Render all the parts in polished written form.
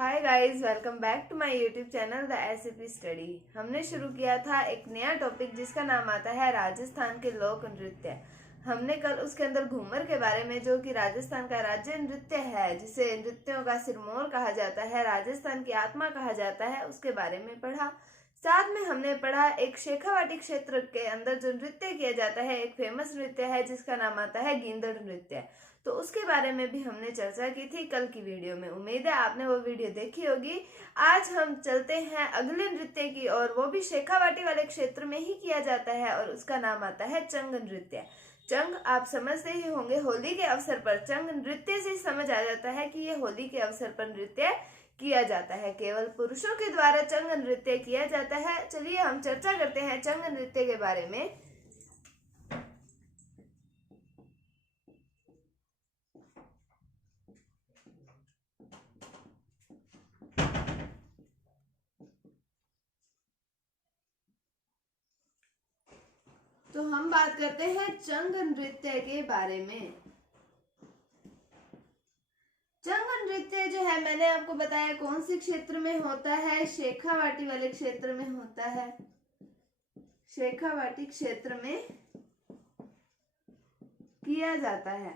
Hi guys, welcome back to my YouTube channel the SAP study. हमने शुरू किया था एक नया टॉपिक जिसका नाम आता है राजस्थान के लोक नृत्य। हमने कल उसके अंदर घूमर के बारे में, जो कि राजस्थान का राज्य नृत्य है, जिसे नृत्यों का सिरमौर कहा जाता है, राजस्थान की आत्मा कहा जाता है, उसके बारे में पढ़ा। साथ में हमने पढ़ा एक शेखावाटी क्षेत्र के अंदर जो नृत्य किया जाता है, एक फेमस नृत्य है जिसका नाम आता है गींदड़ नृत्य। तो उसके बारे में भी हमने चर्चा की थी कल की वीडियो में। उम्मीद है आपने वो वीडियो देखी होगी। आज हम चलते हैं अगले नृत्य की और वो भी शेखावाटी वाले क्षेत्र में ही किया जाता है और उसका नाम आता है चंग नृत्य। चंग आप समझते ही होंगे, होली के अवसर पर चंग नृत्य से समझ आ जाता है कि ये होली के अवसर पर नृत्य किया जाता है। केवल पुरुषों के द्वारा चंग नृत्य किया जाता है। चलिए हम चर्चा करते हैं चंग नृत्य के बारे में। तो हम बात करते हैं चंग नृत्य के बारे में। चंग नृत्य जो है, मैंने आपको बताया कौन से क्षेत्र में होता है, शेखावाटी वाले क्षेत्र में होता है। शेखावाटी क्षेत्र में किया जाता है।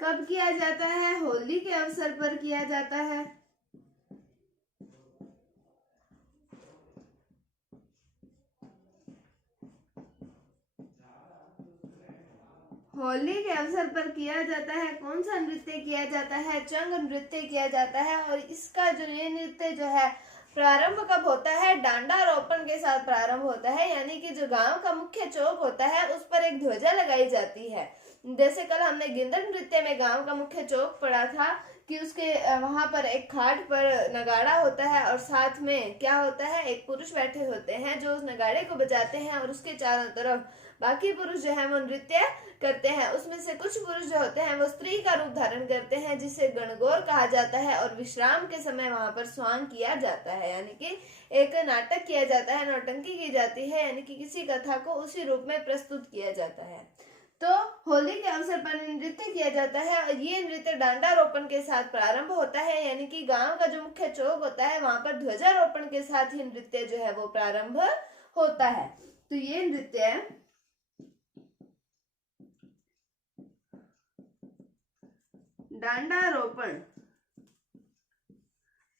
कब किया जाता है? होली के अवसर पर किया जाता है। होली के अवसर पर किया जाता है। कौन सा नृत्य किया जाता है? चंग नृत्य किया जाता है। और इसका जो ये नृत्य जो है प्रारंभ कब होता है? डांडा रोपण के साथ प्रारंभ होता है, यानी कि जो गांव का मुख्य चौक होता है उस पर एक ध्वजा लगाई जाती है। जैसे कल हमने गिंदड़ नृत्य में गांव का मुख्य चौक पढ़ा था कि उसके वहां पर एक खाट पर नगाड़ा होता है और साथ में क्या होता है, एक पुरुष बैठे होते हैं जो उस नगाड़े को बजाते हैं और उसके चारों तरफ बाकी पुरुष जो है वो नृत्य करते हैं। उसमें से कुछ पुरुष जो होते हैं वो स्त्री का रूप धारण करते हैं जिसे गणगौर कहा जाता है और विश्राम के समय वहां पर स्वांग किया जाता है, यानी कि एक नाटक किया जाता है, नौटंकी की जाती है, यानी कि किसी कथा को उसी रूप में प्रस्तुत किया जाता है। तो होली के अवसर पर नृत्य किया जाता है और ये नृत्य डांडारोपण के साथ प्रारंभ होता है, यानी कि गांव का जो मुख्य चौक होता है वहां पर ध्वजारोपण के साथ ही नृत्य जो है वो प्रारंभ होता है। तो ये नृत्य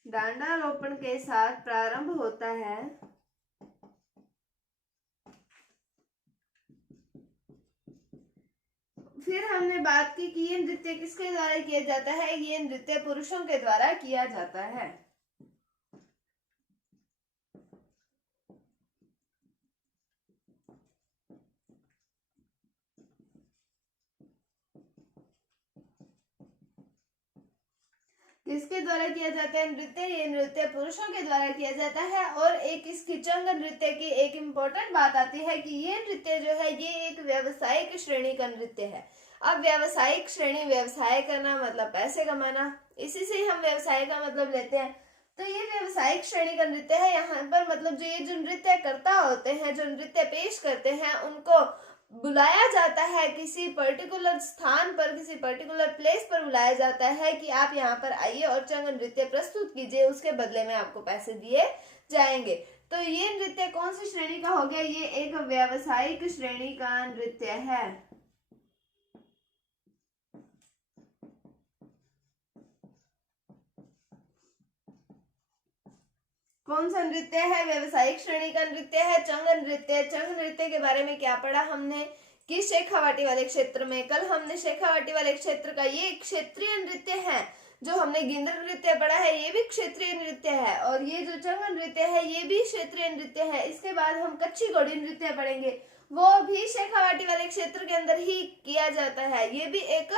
डांडारोपण के साथ प्रारंभ होता है। फिर हमने बात की कि ये नृत्य किसके द्वारा किया जाता है? ये नृत्य पुरुषों के द्वारा किया जाता है। किसके द्वारा किया जाता है नृत्य? ये नृत्य पुरुषों के द्वारा किया जाता है। और एक इसकी चंग नृत्य की एक इम्पोर्टेंट बात आती है कि ये नृत्य जो है ये एक व्यावसायिक श्रेणी का नृत्य है। अब व्यावसायिक श्रेणी, व्यवसाय करना मतलब पैसे कमाना, इसी से हम व्यवसाय का मतलब लेते हैं। तो ये व्यावसायिक श्रेणी का नृत्य है। यहाँ पर मतलब जो नृत्य करता होते हैं, जो नृत्य पेश करते हैं, उनको बुलाया जाता है किसी पर्टिकुलर स्थान पर, किसी पर्टिकुलर प्लेस पर बुलाया जाता है कि आप यहाँ पर आइए और चंग नृत्य प्रस्तुत कीजिए, उसके बदले में आपको पैसे दिए जाएंगे। तो ये नृत्य कौन सी श्रेणी का हो गया? ये एक व्यावसायिक श्रेणी का नृत्य है। कौन सा नृत्य है? व्यावसायिक श्रेणी का नृत्य है चंग नृत्य। चंग नृत्य के बारे में क्या पढ़ा हमने कि शेखावाटी वाले क्षेत्र में, कल हमने शेखावाटी वाले क्षेत्र का ये क्षेत्रीय नृत्य है। जो हमने गिंदड़ नृत्य पढ़ा है ये भी क्षेत्रीय नृत्य है और ये जो चंग नृत्य है ये भी क्षेत्रीय नृत्य है। इसके बाद हम कच्ची घोड़ी नृत्य पढ़ेंगे, वो भी शेखावाटी वाले क्षेत्र के अंदर ही किया जाता है। ये भी एक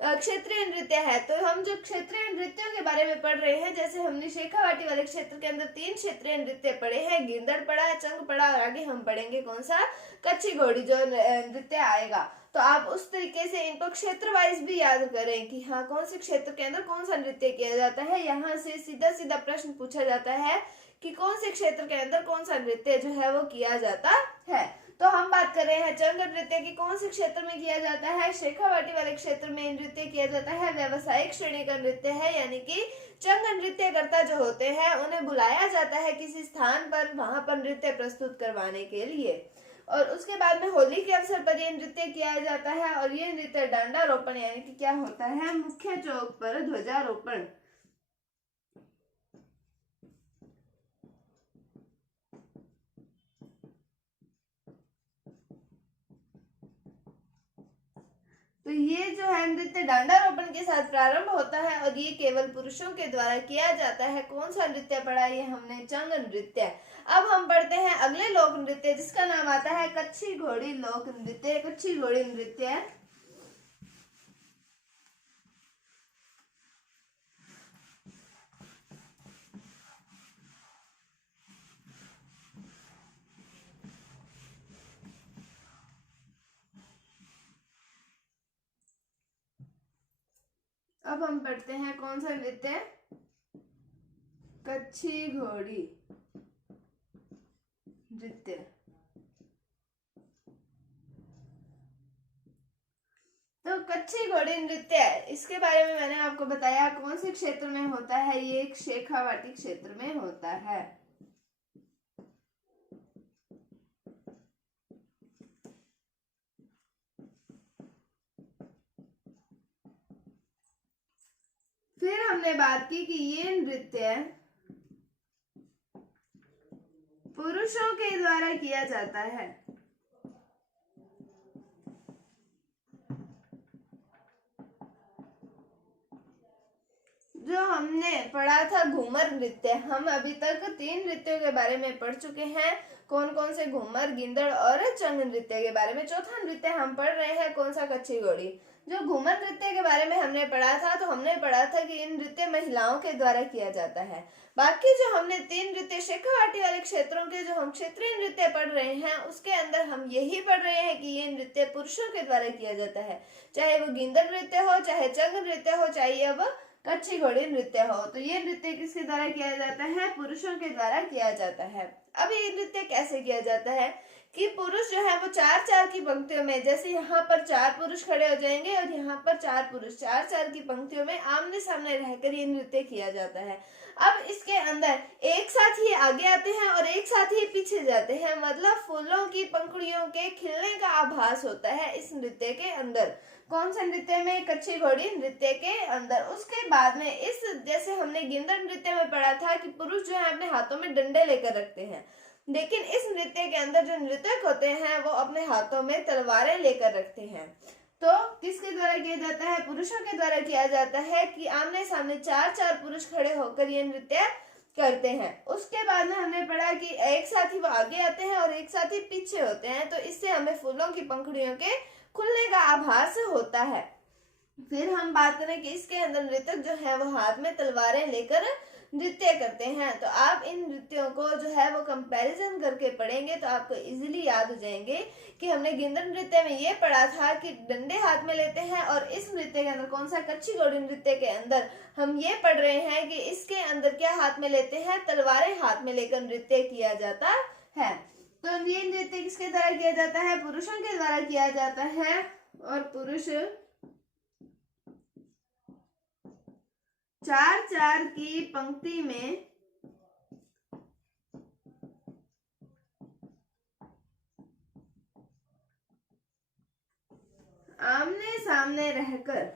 क्षेत्रीय नृत्य है। तो हम जो क्षेत्रीय नृत्यों के बारे में पढ़ रहे हैं, जैसे हमने शेखावाटी वाले क्षेत्र के अंदर 3 क्षेत्रीय नृत्य पढ़े हैं, गिंदड़ पढ़ा, चंग पढ़ा और आगे हम पढ़ेंगे कौन सा? कच्ची घोड़ी जो नृत्य आएगा। तो आप उस तरीके से इनको क्षेत्र वाइज भी याद करें कि हाँ कौन से क्षेत्र के अंदर कौन सा नृत्य किया जाता है। यहाँ से सीधा सीधा प्रश्न पूछा जाता है कि कौन से क्षेत्र के अंदर कौन सा नृत्य जो है वो किया जाता है। तो हम बात कर रहे हैं चंग नृत्य की कौन से क्षेत्र में किया जाता है, शेखावाटी वाले क्षेत्र में नृत्य किया जाता है। व्यावसायिक श्रेणी का नृत्य है, यानी कि चंग नृत्यकर्ता जो होते हैं उन्हें बुलाया जाता है किसी स्थान पर, वहां पर नृत्य प्रस्तुत करवाने के लिए। और उसके बाद में होली के अवसर पर यह नृत्य किया जाता है, और ये नृत्य डांडारोपण यानी कि क्या होता है, मुख्य चौक पर ध्वजारोपण। तो ये जो है नृत्य डांडारोपण के साथ प्रारंभ होता है, और ये केवल पुरुषों के द्वारा किया जाता है। कौन सा नृत्य पढ़ा, ये हमने चंग नृत्य। अब हम पढ़ते हैं अगले लोक नृत्य, जिसका नाम आता है कच्छी घोड़ी लोक नृत्य। कच्छी घोड़ी नृत्य अब हम पढ़ते हैं कौन सा नृत्य, कच्छी घोड़ी नृत्य। तो कच्छी घोड़ी नृत्य, इसके बारे में मैंने आपको बताया कौन से क्षेत्र में होता है, ये एक शेखावाटी क्षेत्र में होता है। फिर हमने बात की कि ये नृत्य पुरुषों के द्वारा किया जाता है। जो हमने पढ़ा था घूमर नृत्य, हम अभी तक 3 नृत्यों के बारे में पढ़ चुके हैं। कौन कौन से, घूमर, गिंदड़ और चंग नृत्य के बारे में। चौथा नृत्य हम पढ़ रहे हैं कौन सा, कच्छी घोड़ी। जो घूमर नृत्य के बारे में हमने पढ़ा था, तो हमने पढ़ा था कि ये नृत्य महिलाओं के द्वारा किया जाता है। बाकी जो हमने 3 नृत्य शेखावाटी वाले क्षेत्रों के जो हम क्षेत्रीय नृत्य पढ़ रहे हैं, उसके अंदर हम यही पढ़ रहे हैं कि ये नृत्य पुरुषों के द्वारा किया जाता है, चाहे वो गिंदड़ नृत्य हो, चाहे चंग नृत्य हो, चाहे अब कच्छी घोड़ी नृत्य हो। तो ये नृत्य किसके द्वारा किया जाता है, पुरुषों के द्वारा किया जाता है। अब ये नृत्य कैसे किया जाता है कि पुरुष जो है वो 4-4 की पंक्तियों में, जैसे यहाँ पर 4 पुरुष खड़े हो जाएंगे और यहाँ पर 4 पुरुष 4-4 की पंक्तियों में आमने सामने रहकर ये नृत्य किया जाता है। अब इसके अंदर एक साथ ही आगे आते हैं और एक साथ ही पीछे जाते हैं, मतलब फूलों की पंखुड़ियों के खिलने का आभास होता है इस नृत्य के अंदर। कौन सा नृत्य में, कच्छी घोड़ी नृत्य के अंदर। उसके बाद में इस, जैसे हमने गिंदड़ नृत्य में पढ़ा था कि पुरुष जो है अपने हाथों में डंडे लेकर रखते हैं, लेकिन इस नृत्य के अंदर जो नृतक होते हैं वो अपने हाथों में तलवारें लेकर रखते हैं। तो किसके द्वारा किया जाता है, पुरुषों के द्वारा किया जाता है कि आमने सामने 4-4 पुरुष खड़े होकर ये नृत्य करते हैं। उसके बाद में हमने पढ़ा कि एक साथ ही वो आगे आते हैं और एक साथ ही पीछे होते हैं, तो इससे हमें फूलों की पंखुड़ियों के खुलने का आभास होता है। फिर हम बात करें कि इसके अंदर नृतक जो है वो हाथ में तलवारें लेकर नृत्य करते हैं। तो आप इन नृत्यों को जो है वो कंपैरिजन करके पढ़ेंगे तो आपको इजीली याद हो जाएंगे कि हमने गिंदड़ नृत्य में ये पढ़ा था कि डंडे हाथ में लेते हैं, और इस नृत्य के अंदर कौन सा, कच्छी घोड़ी नृत्य के अंदर हम ये पढ़ रहे हैं कि इसके अंदर क्या हाथ में लेते हैं, तलवारें हाथ में लेकर नृत्य किया जाता है। तो ये नृत्य किसके द्वारा किया जाता है, पुरुषों के द्वारा किया जाता है, और पुरुष 4-4 की पंक्ति में आमने सामने रहकर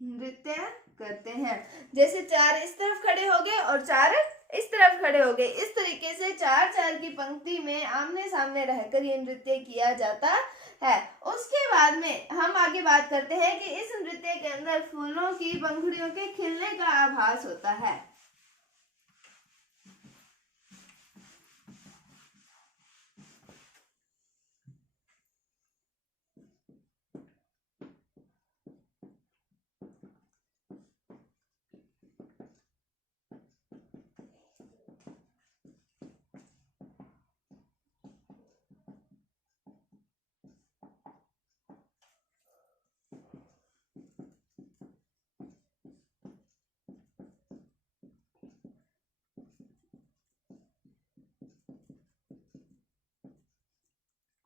नृत्य करते हैं। जैसे 4 इस तरफ खड़े हो गए और 4 इस तरफ खड़े हो गए, इस तरीके से 4-4 की पंक्ति में आमने सामने रहकर ये नृत्य किया जाता है। उसके बाद में हम आगे बात करते हैं कि इस नृत्य के अंदर फूलों की पंखुड़ियों के खिलने का आभास होता है।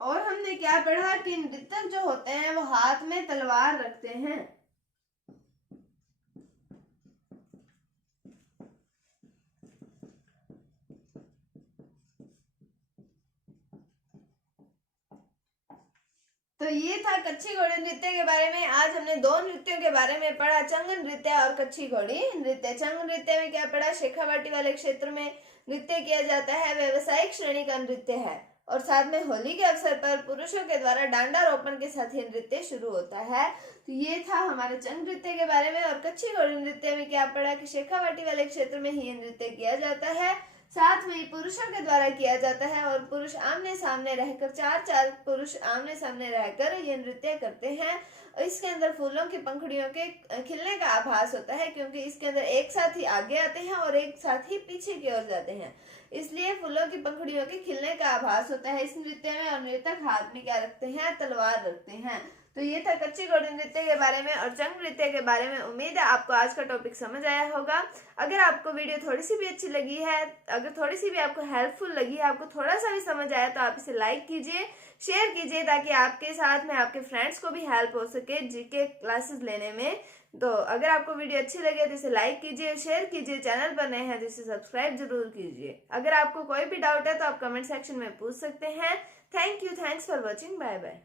और हमने क्या पढ़ा कि नृत्यक जो होते हैं वो हाथ में तलवार रखते हैं। तो ये था कच्छी घोड़ी नृत्य के बारे में। आज हमने दो नृत्यों के बारे में पढ़ा, चंग नृत्य और कच्छी घोड़ी नृत्य। चंग नृत्य में क्या पढ़ा, शेखावाटी वाले क्षेत्र में नृत्य किया जाता है, व्यवसायिक श्रेणी का नृत्य है और साथ में होली के अवसर पर पुरुषों के द्वारा डांडा रोपण के साथ ये नृत्य शुरू होता है। तो ये था हमारे चंग नृत्य के बारे में। और कच्छी घोड़ी नृत्य में क्या पढ़ा कि शेखावाटी वाले क्षेत्र में ही ये नृत्य किया जाता है, साथ में पुरुषों के द्वारा किया जाता है और पुरुष आमने सामने रहकर, चार पुरुष आमने सामने रहकर ये नृत्य करते हैं। इसके अंदर फूलों की पंखुड़ियों के खिलने का आभास होता है, क्योंकि इसके अंदर एक साथ ही आगे आते हैं और एक साथ ही पीछे की ओर जाते हैं, इसलिए फूलों की पंखुड़ियों के खिलने का आभास होता है इस नृत्य में। और नृतक हाथ में क्या रखते हैं, तलवार रखते हैं। तो ये था कच्ची घोड़ी नृत्य के बारे में और चंग नृत्य के बारे में। उम्मीद है आपको आज का टॉपिक समझ आया होगा। अगर आपको वीडियो थोड़ी सी भी अच्छी लगी है, अगर थोड़ी सी भी आपको हेल्पफुल लगी है, आपको थोड़ा सा भी समझ आया, तो आप इसे लाइक कीजिए, शेयर कीजिए, ताकि आपके साथ में आपके फ्रेंड्स को भी हेल्प हो सके जीके क्लासेस लेने में। तो अगर आपको वीडियो अच्छी लगे तो इसे लाइक कीजिए, शेयर कीजिए, चैनल पर नए हैं तो इसे सब्सक्राइब जरूर कीजिए। अगर आपको कोई भी डाउट है तो आप कमेंट सेक्शन में पूछ सकते हैं। Thank you, thanks for watching, bye bye.